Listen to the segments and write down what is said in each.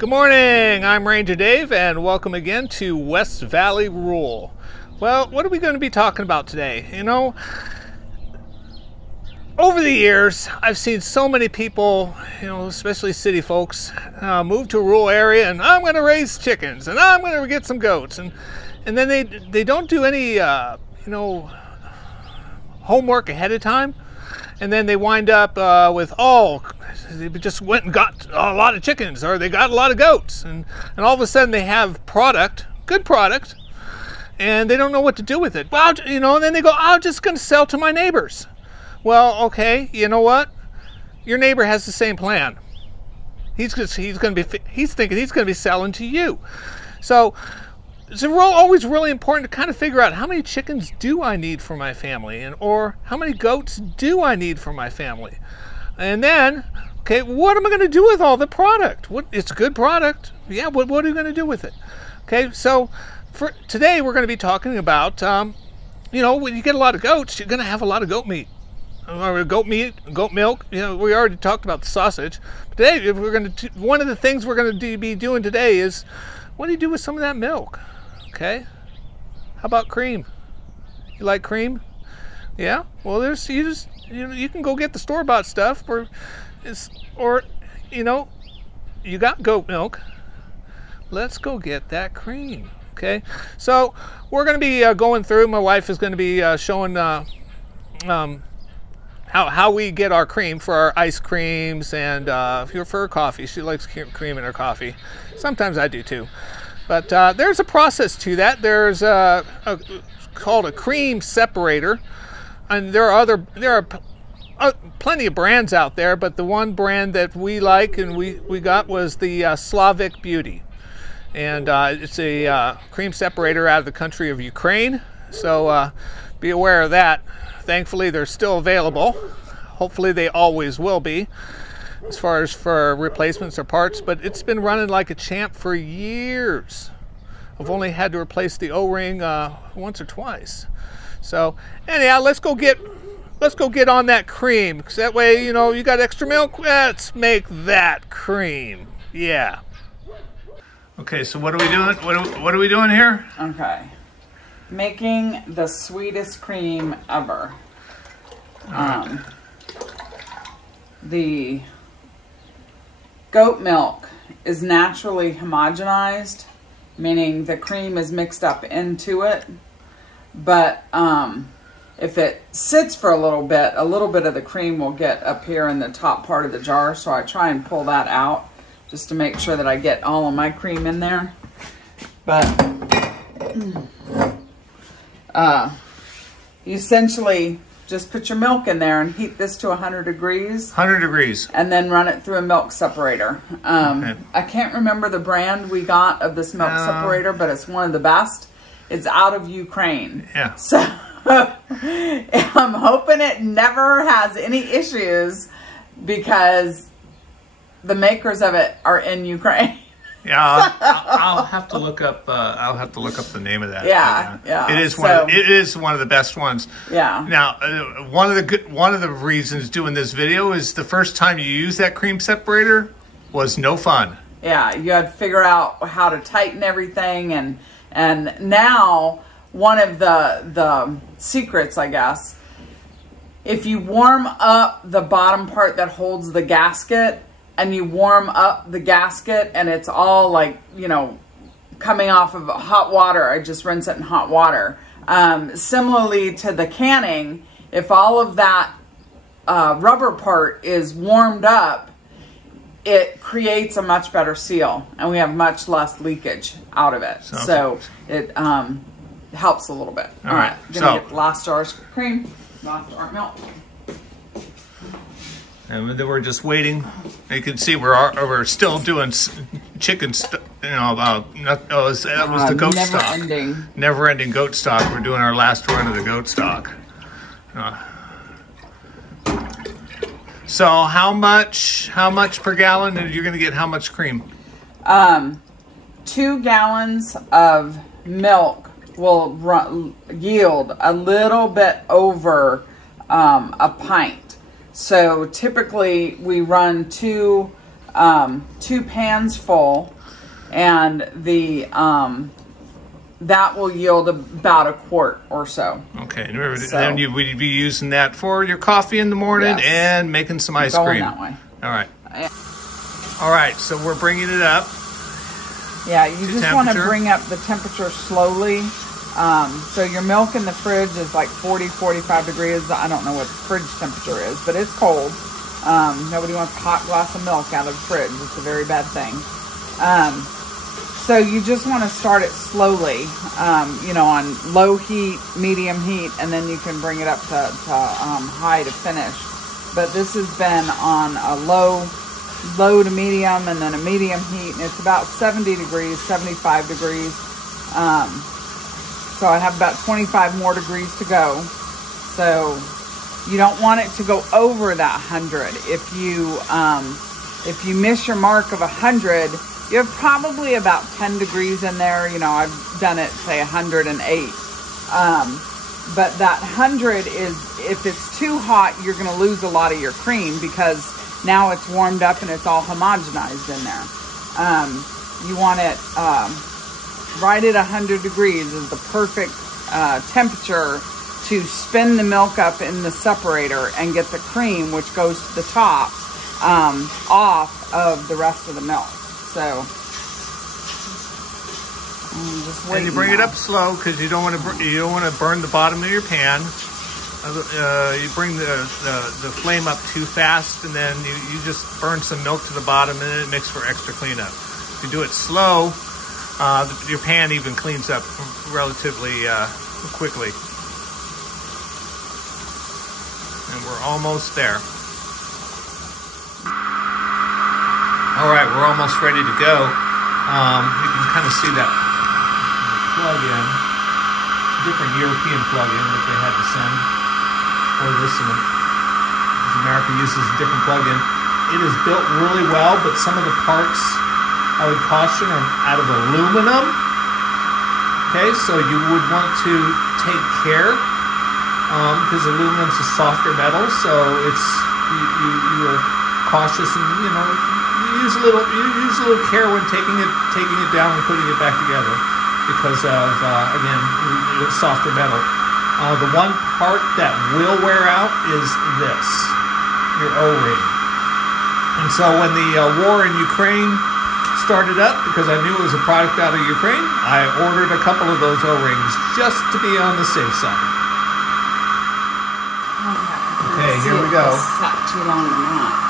Good morning, I'm Ranger Dave and welcome again to West Valley Rural. Well, what are we going to be talking about today? You know, over the years, I've seen so many people, especially city folks, move to a rural area and I'm going to raise chickens and I'm going to get some goats. And then they don't do any, homework ahead of time. And then they wind up with, they just went and got a lot of chickens or they got a lot of goats. And all of a sudden they have product, good product, and they don't know what to do with it. Well, and then they go, I'm just going to sell to my neighbors. Well, okay, you know what? Your neighbor has the same plan. He's thinking he's going to be selling to you. So it's always really important to kind of figure out how many chickens do I need for my family, or how many goats do I need for my family, and then, okay, what am I going to do with all the product? It's good product, yeah. What are you going to do with it? Okay, so for today we're going to be talking about, when you get a lot of goats, you're going to have a lot of goat meat. Or goat meat, goat milk. We already talked about the sausage. Today, one of the things we're going to be doing today is, what do you do with some of that milk? Okay, how about cream? You like cream? Yeah. Well, you can go get the store-bought stuff, or you got goat milk. Let's go get that cream. Okay. So we're going to be going through. My wife is going to be showing how we get our cream for our ice creams and for her coffee. She likes cream in her coffee. Sometimes I do too. But there's a process to that. There's called a cream separator, and there are plenty of brands out there. But the one brand that we like and we got was the Slavic Beauty, and it's a cream separator out of the country of Ukraine. So be aware of that. Thankfully, they're still available. Hopefully, they always will be, as far as for replacements or parts, but it's been running like a champ for years. I've only had to replace the O-ring once or twice. So anyhow, let's go get on that cream, because that way, you got extra milk. Let's make that cream. Yeah. Okay, so what are we doing? What are we doing here? Okay, making the sweetest cream ever. The goat milk is naturally homogenized, meaning the cream is mixed up into it. But if it sits for a little bit of the cream will get up here in the top part of the jar. So I try and pull that out just to make sure that I get all of my cream in there. But you essentially just put your milk in there and heat this to 100 degrees. 100 degrees. And then run it through a milk separator. Okay. I can't remember the brand we got of this milk separator, but it's one of the best. It's out of Ukraine. Yeah. So I'm hoping it never has any issues because the makers of it are in Ukraine. Yeah, I'll have to look up. I'll have to look up the name of that. Yeah, yeah. It is one of the best ones. Yeah. Now, one of the reasons doing this video is the first time you use that cream separator was no fun. Yeah, you had to figure out how to tighten everything, and now one of the secrets, I guess, if you warm up the bottom part that holds the gasket, and you warm up the gasket and it's all like, coming off of hot water. I just rinse it in hot water. Similarly to the canning, if all of that rubber part is warmed up, it creates a much better seal and we have much less leakage out of it. So it helps a little bit. All right. Gonna get the last jar's cream, last jar of milk. And then we're just waiting. You can see we're still doing chicken. That was the goat stock. Never-ending goat stock. We're doing our last run of the goat stock. So how much per gallon? And you're going to get how much cream? 2 gallons of milk will yield a little bit over a pint. So typically we run 2 2 pans full, and the that will yield about a quart or so. Okay, and then you would be using that for your coffee in the morning. Yes. And making some ice cream. That way. All right. All right, so we're bringing it up. Yeah, you just want to bring up the temperature slowly. So your milk in the fridge is like 40, 45 degrees. I don't know what the fridge temperature is, but it's cold. Nobody wants a hot glass of milk out of the fridge. It's a very bad thing. So you just want to start it slowly, you know, on low heat, medium heat, and then you can bring it up to high to finish. But this has been on a low to medium, and then a medium heat, and it's about 70 degrees, 75 degrees. So I have about 25 more degrees to go. So you don't want it to go over that 100. If you miss your mark of 100, you have probably about 10 degrees in there. You know, I've done it, say 108. But that 100 is, if it's too hot, you're going to lose a lot of your cream, because now it's warmed up and it's all homogenized in there. You want it right at 100 degrees is the perfect temperature to spin the milk up in the separator and get the cream, which goes to the top, off of the rest of the milk. So, just wait. And you bring it up slow, because you don't want to burn the bottom of your pan. You bring the flame up too fast, and then you just burn some milk to the bottom, and then it makes for extra cleanup. If you do it slow, your pan even cleans up relatively quickly. And we're almost there. All right, we're almost ready to go. You can kind of see that plug-in, different European plug-in that they had to send for this, and America uses a different plug-in. It is built really well, but some of the parts I would caution are out of aluminum. Okay, so you would want to take care, because aluminum's a softer metal, so it's you are cautious, and you know, you use a little care when taking it down and putting it back together, because of again, softer metal. The one part that will wear out is this, your O-ring. And so when the war in Ukraine started up, because I knew it was a product out of Ukraine, I ordered a couple of those O-rings just to be on the safe side. Okay, here we go. It's not too long or not.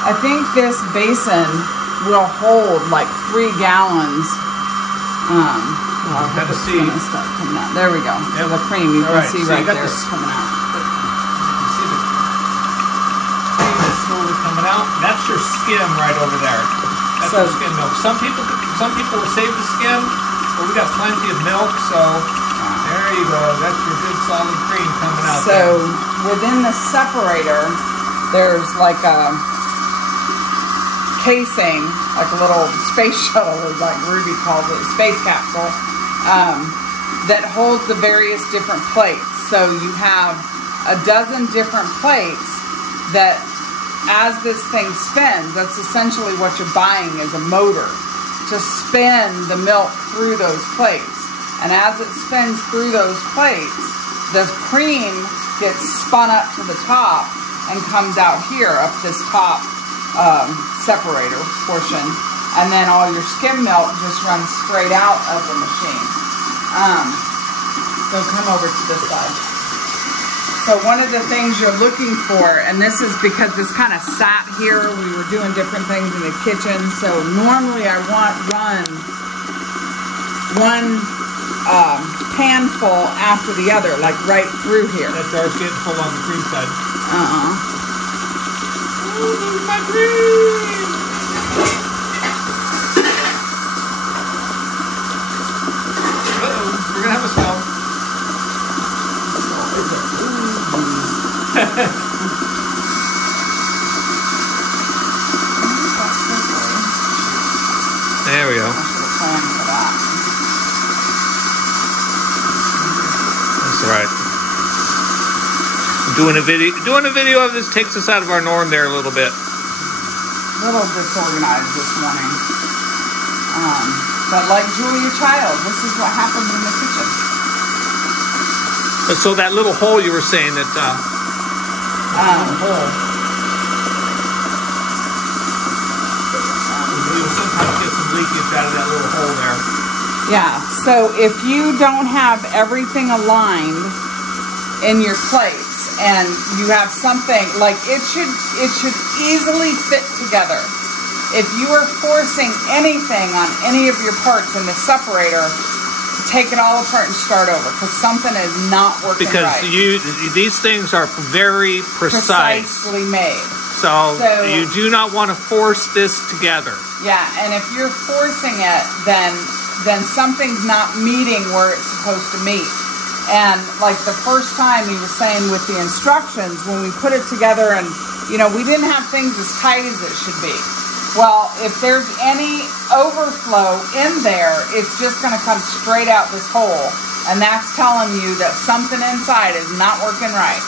I think this basin will hold like 3 gallons. Kind of see. Start coming out. There we go. Yep. The cream you can see right there coming out. You can see the cream is slowly coming out. That's your skim right over there. That's your skim milk. Some people will save the skim, but we got plenty of milk, so there you go. That's your good solid cream coming out. So within the separator, there's like a casing, like a little space shuttle, like Ruby calls it, space capsule, that holds the various different plates. So you have a dozen different plates that, as this thing spins, that's essentially what you're buying, is a motor to spin the milk through those plates. And as it spins through those plates, the cream gets spun up to the top and comes out here, up this top separator portion, and then all your skim milk just runs straight out of the machine. So come over to this side. So one of the things you're looking for, and this is because this kind of sat here, we were doing different things in the kitchen, so normally I want one pan full after the other, like right through here. That jar's getting full on the cream side. Ooh, my cream! Uh-oh, we're gonna have a smell. There we go. that. That's right. Doing a video of this takes us out of our norm there a little bit. A little disorganized this morning. But like Julia Child, this is what happens in the kitchen. So that little hole you were saying that hole. We will sometimes get some leakage out of that little hole there. Yeah, so if you don't have everything aligned in your plates and you have something like it should easily fit together. If you are forcing anything on any of your parts in the separator, take it all apart and start over because something is not working right. Because these things are very precisely made. So you do not want to force this together. Yeah, and if you're forcing it, then something's not meeting where it's supposed to meet. And like the first time he was saying with the instructions, when we put it together and, we didn't have things as tight as it should be. Well, if there's any overflow in there, it's just going to come straight out this hole. And that's telling you that something inside is not working right.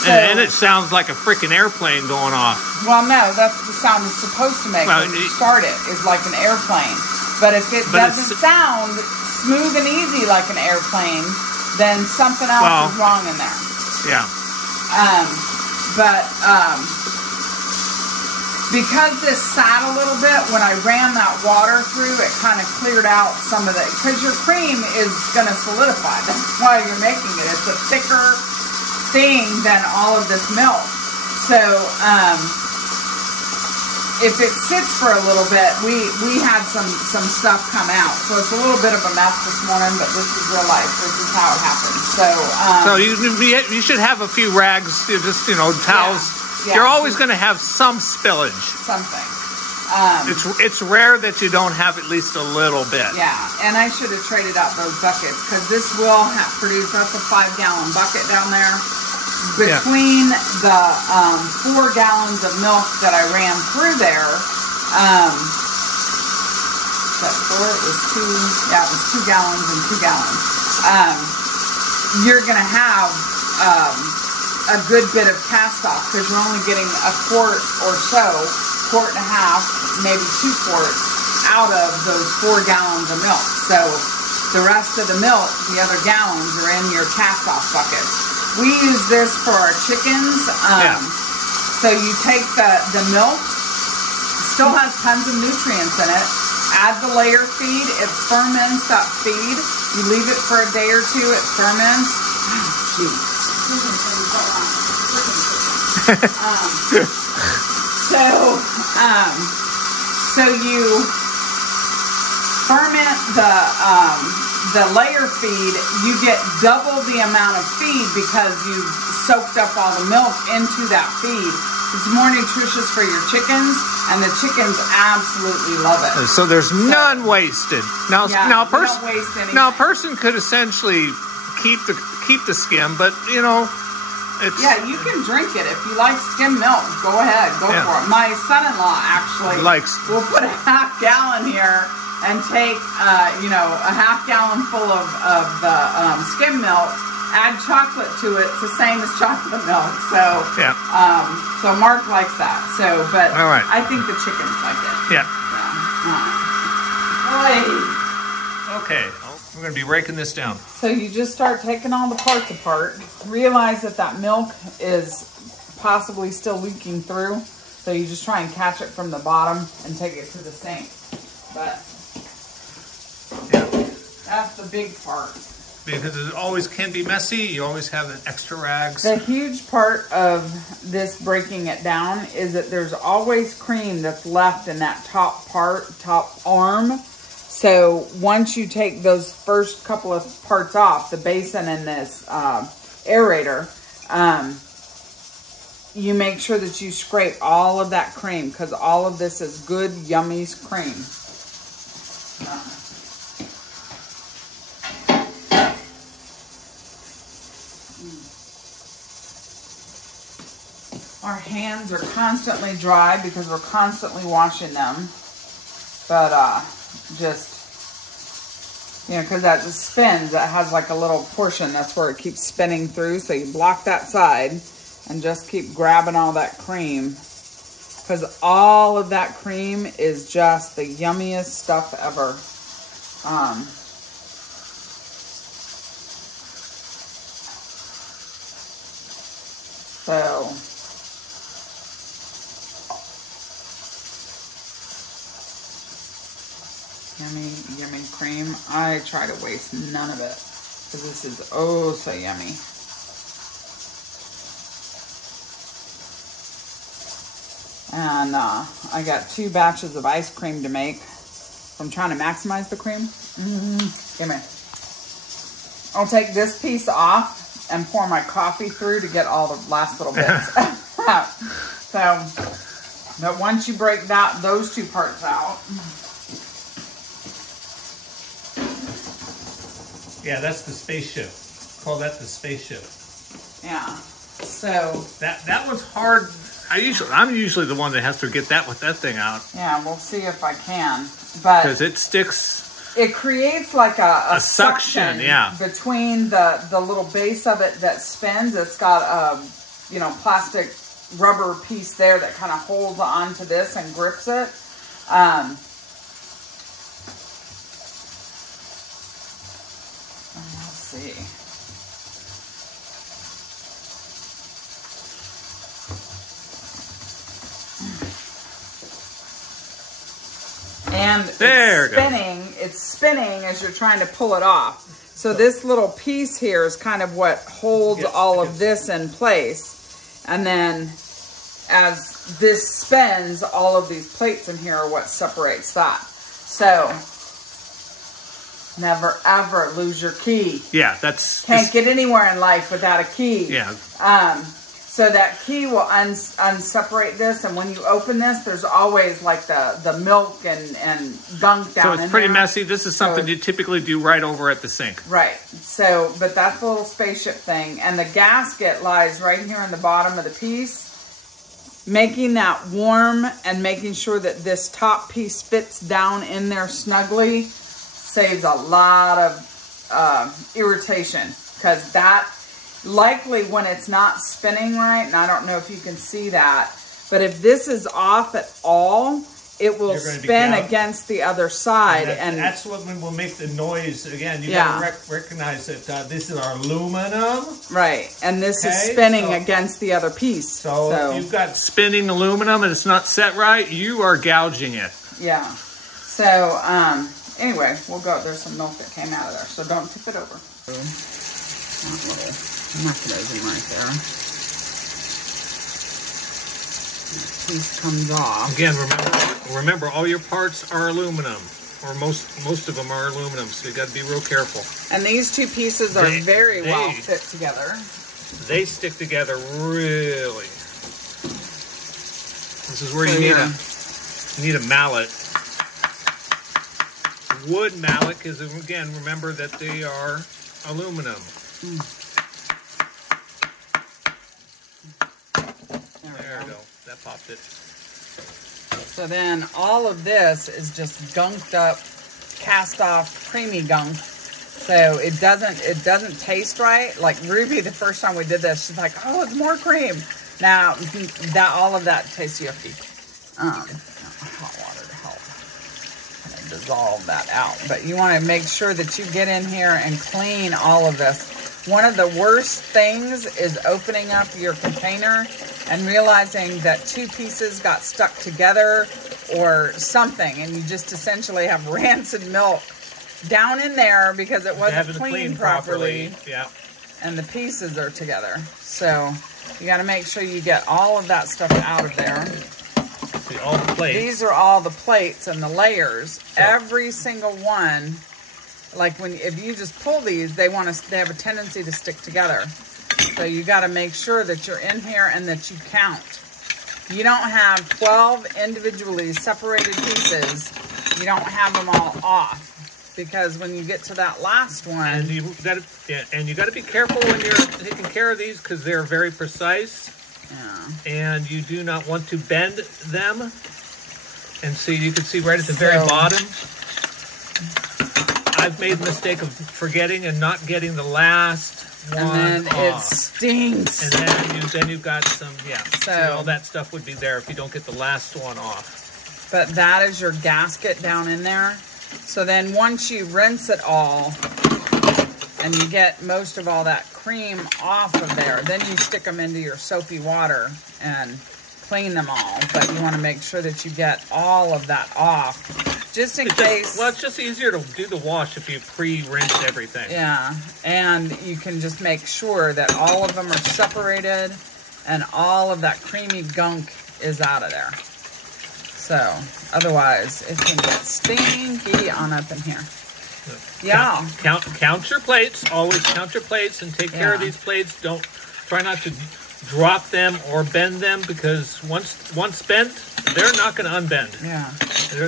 So, and it sounds like a freaking airplane going off. Well, no, that's the sound it's supposed to make when you start it, is like an airplane. But if it doesn't sound smooth and easy like an airplane, then something else is wrong in there. Yeah. Because this sat a little bit, when I ran that water through, it kind of cleared out some of the, because your cream is going to solidify. That's why you're making it. It's a thicker thing than all of this milk. So, if it sits for a little bit, we had some stuff come out. So it's a little bit of a mess this morning, but this is real life. This is how it happens. So you should have a few rags, just towels. Yeah, you're always going to have some spillage. Something. It's rare that you don't have at least a little bit. Yeah, and I should have traded out those buckets because this will produce. That's a 5-gallon bucket down there. Between the 4 gallons of milk that I ran through there, that 4? It was 2. Yeah, it was 2 gallons and 2 gallons. You're gonna have a good bit of cast off because you're only getting a quart or so, quart and a half, maybe 2 quarts out of those 4 gallons of milk. So the rest of the milk, the other gallons, are in your cast off buckets. We use this for our chickens. So you take the milk, still has tons of nutrients in it. Add the layer feed, it ferments that feed. You leave it for a day or two, it ferments. So you ferment the layer feed, you get double the amount of feed because you've soaked up all the milk into that feed. It's more nutritious for your chickens, and the chickens absolutely love it. So there's none wasted. Now a person could essentially keep the skim, but it's... Yeah, you can drink it. If you like skim milk, go ahead, go for it. My son-in-law actually will put a half gallon here and take, a half gallon full of the skim milk, add chocolate to it. It's the same as chocolate milk. So, so Mark likes that. So, but I think the chickens like it. Yeah. Okay, we're going to be raking this down. So you just start taking all the parts apart. Realize that milk is possibly still leaking through. So you just try and catch it from the bottom and take it to the sink. But that's the big part. Because it always can be messy. You always have an extra rags. The huge part of this breaking it down is that there's always cream that's left in that top arm. So once you take those first couple of parts off, the basin and this aerator, you make sure that you scrape all of that cream because all of this is good, yummy cream. Our hands are constantly dry because we're constantly washing them. But just You know, because that just spins. It has like a little portion. That's where it keeps spinning through. So you block that side and just keep grabbing all that cream. Because all of that cream is just the yummiest stuff ever. So... yummy, yummy cream. I try to waste none of it because this is oh so yummy. And I got 2 batches of ice cream to make. I'm trying to maximize the cream. Give me. I'll take this piece off and pour my coffee through to get all the last little bits. So, but once you break those 2 parts out. Yeah, that's the spaceship. Call that the spaceship. Yeah. So that one's hard. I'm usually the one that has to get that thing out. Yeah, we'll see if I can. But because it sticks. It creates like a suction, yeah, between the little base of it that spins. It's got a plastic rubber piece there that kind of holds onto this and grips it. See. And it's spinning as you're trying to pull it off. So this little piece here is kind of what holds all of this in place. And then as this spins, all of these plates in here are what separates that. So never ever lose your key. Yeah, can't get anywhere in life without a key. Yeah. So that key will unseparate this, and when you open this, there's always like the milk and gunk down in there. So it's pretty messy. This is something you typically do right over at the sink. Right. So, but that's the little spaceship thing, and the gasket lies right here in the bottom of the piece, making that warm and making sure that this top piece fits down in there snugly. Saves a lot of irritation, because that likely when it's not spinning right, and I don't know if you can see that, but if this is off at all, it will spin against the other side. And that's what will make the noise. Again, you gotta recognize that this is our aluminum. Right, and this is spinning against the other piece. So if you've got spinning aluminum and it's not set right, you are gouging it. Yeah. So, anyway, we'll go. There's some milk that came out of there, so don't tip it over. That little mechanism right there. That piece comes off. Again, remember, all your parts are aluminum, or most of them are aluminum, so you got to be real careful. And these 2 pieces are very well fit together. They stick together really. This is where you need a mallet. Wood mallet, because again, remember that they are aluminum. There we go. That popped it. So then all of this is just gunked up, cast off, creamy gunk. So it doesn't taste right. Like Ruby, the first time we did this, she's like, "Oh, it's more cream." Now all of that tastes yucky. Hot water to help dissolve that out. But you want to make sure that you get in here and clean all of this. One of the worst things is opening up your container and realizing that 2 pieces got stuck together or something, and you just essentially have rancid milk down in there because it wasn't cleaned properly. Yeah. And the pieces are together. So you got to make sure you get all of that stuff out of there. See, all the plates. These are all the plates and the layers. So, every single one, like if you just pull these, they have a tendency to stick together. So you got to make sure that you're in here and that you count. You don't have 12 individually separated pieces. You don't have them all off. Because when you get to that last one, and you got to be careful when you're taking care of these, because they're very precise. Yeah. And you do not want to bend them. And see, you can see right at the very bottom, I've made the mistake of forgetting and not getting the last one and then it off. stinks. And then you've got some, yeah. So all that stuff would be there if you don't get the last one off. But that is your gasket down in there. So then once you rinse it all and you get most of all that cream off of there, then you stick them into your soapy water and clean them all. But you want to make sure that you get all of that off, just in case. Well, it's just easier to do the wash if you pre-rinse everything. Yeah, and you can just make sure that all of them are separated and all of that creamy gunk is out of there. So, otherwise, it can get stinky on up in here. Yeah. Count your plates. Always count your plates and take care of these plates. Try not to drop them or bend them, because once bent, they're not going to unbend. Yeah.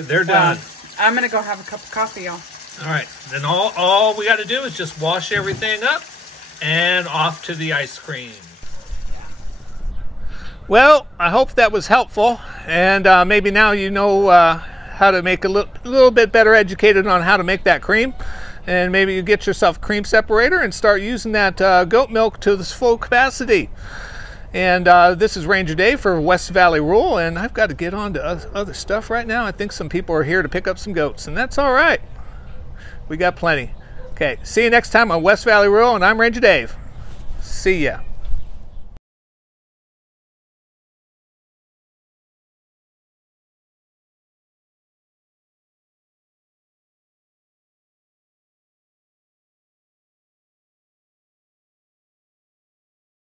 They're done. I'm going to go have a cup of coffee, y'all. All right. Then all we got to do is just wash everything up and off to the ice cream. Well, I hope that was helpful, and maybe now you know how to make a little bit better educated on how to make that cream, and maybe you get yourself a cream separator and start using that goat milk to its full capacity. And this is Ranger Dave for West Valley Rural, and I've got to get on to other stuff right now. I think some people are here to pick up some goats, and that's all right. We got plenty. Okay, see you next time on West Valley Rural, and I'm Ranger Dave. See ya.